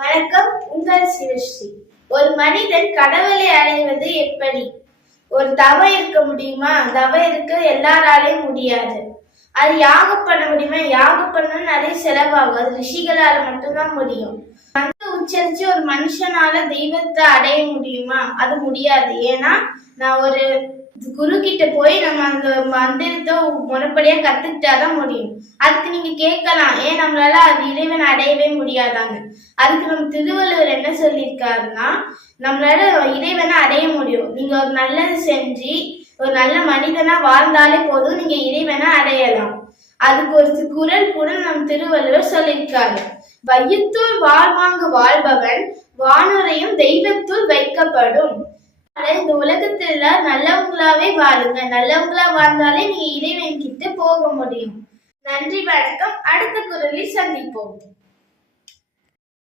வணக்கம், உங்கள் சிவஸ்ரீ. ஒரு மனிதன் கடவுளை அடைவது எப்படி? ஒரு தவம் இருக்க முடியுமா? தவம் இருக்க எல்லாராலையும் முடியாது. அது யாகம் பண்ண முடியுமா? யாகம் பண்ண நிறைய செலவாகும். அது ரிஷிகளால மட்டும்தான் முடியும். உச்சரிச்சு ஒரு மனுஷனால தெய்வத்தை அடைய முடியுமா? அது முடியாது. ஏன்னா நான் ஒரு குரு கிட்ட போய் நம்ம அந்த மந்திரத்தை முறைப்படியா கத்துக்கிட்டாதான் முடியும். அதுக்கு நீங்க கேட்கலாம், ஏன் நம்மளால அது இறைவன் அடையவே முடியாதாங்க. அதுக்கு நம்ம திருவள்ளுவர் என்ன சொல்லியிருக்காருன்னா, நம்மளால இறைவனை அடைய முடியும். நீங்க ஒரு நல்லது செஞ்சு ஒரு நல்ல மனிதனா வாழ்ந்தாலே போதும், நீங்க இறைவனை அடையலாம். அதுக்கு ஒரு குரல் கூட நம் திருவள்ளுவர் சொல்லியிருக்காரு. வையத்துள் வாழ்வாங்கு வாழ்பவன் வானுரையும் தெய்வத்துள் வைக்கப்படும். இந்த உலகத்துல நல்லவங்களாவே வாழுங்க. நல்லவங்களா வாழ்ந்தாலே நீங்க இறைவன் கிட்ட போக முடியும். நன்றி, வணக்கம். அடுத்த குரலில் சந்திப்போம்.